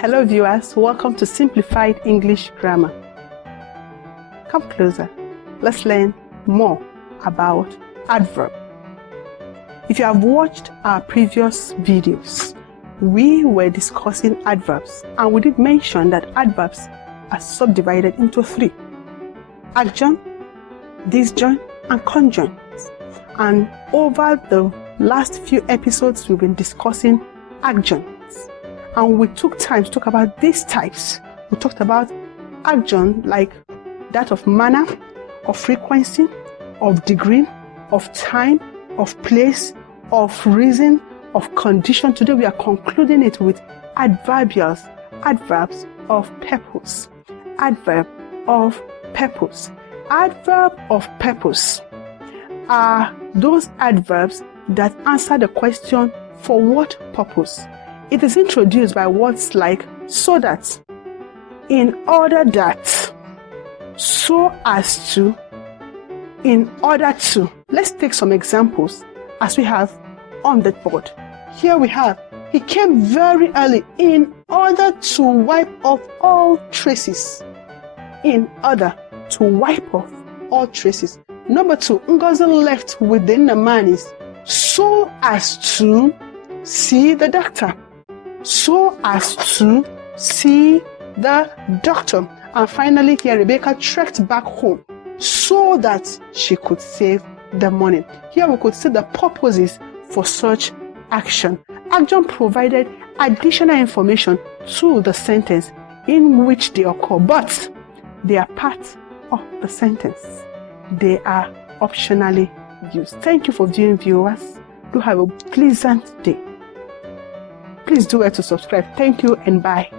Hello viewers, welcome to Simplified English Grammar. Come closer, let's learn more about adverb. If you have watched our previous videos, we were discussing adverbs and we did mention that adverbs are subdivided into three: adjoint, disjoint and conjoint. And over the last few episodes we've been discussing adjoints, and we took time to talk about these types. We talked about adjoint like that of manner, of frequency, of degree, of time, of place, of reason, of condition. Today we are concluding it with adverbials, adverbs of purpose. Adverb of purpose. Adverb of purpose are those adverbs that answer the question, for what purpose? It is introduced by words like so that, in order that, so as to, in order to. Let's take some examples as we have on the board. Here we have, he came very early in order to wipe off all traces. In order to wipe off all traces. Number two, Ngozi left within the man so as to see the doctor. So as to see the doctor. And finally here, Rebecca trekked back home so that she could save the money. Here we could see the purposes for such action. Adjoint provided additional information to the sentence in which they occur, but they are part of the sentence. They are optionally used. Thank you for viewing, viewers. Do have a pleasant day. Please do well to subscribe. Thank you and bye.